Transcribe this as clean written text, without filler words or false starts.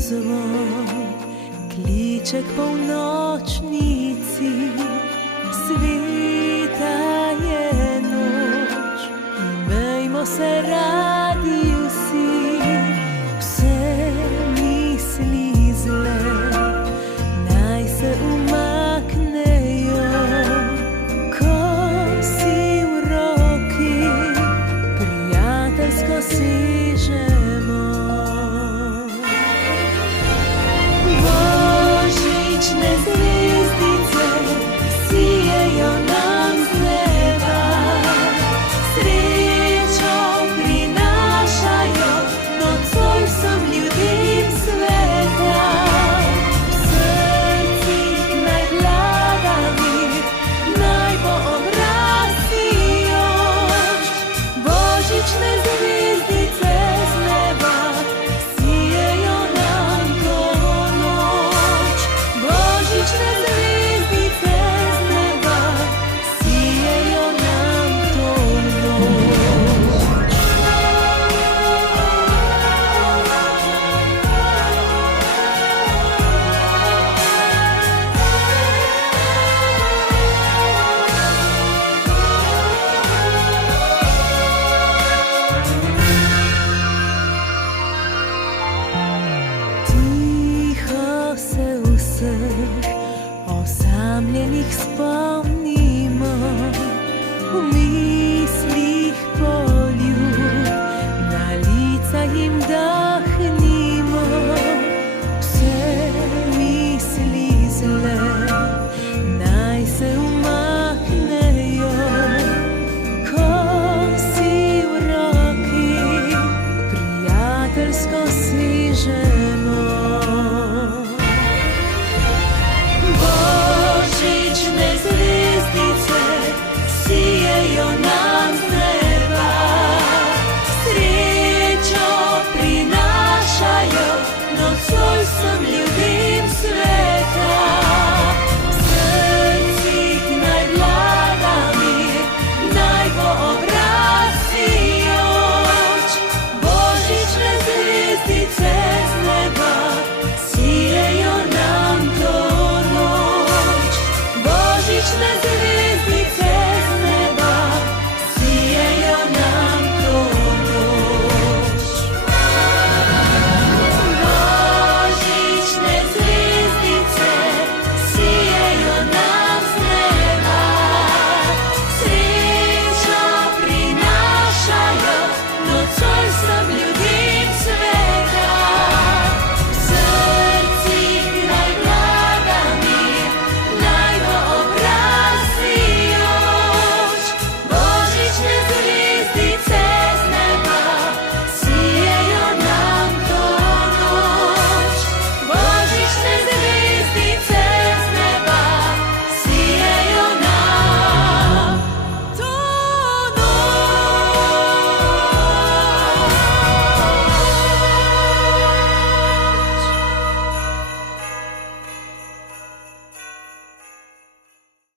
zvon, kliče k polnočnici, svita je noč, imejmo se radi vsi, vse misli zle, naj se umaknejo, ko si v roki, prijateljsko sežemo. Božične zvezdice sijejo nam z neba, srečo prinašajo nocoj vsem ljudem sveta. V srcih naj vlada mir, naj bo obraz sijoč. Božične zvezdice z neba sijejo nam to noč. Božične zvezdice z neba sijejo nam to noč. Tiho se vseh osamljenih spomni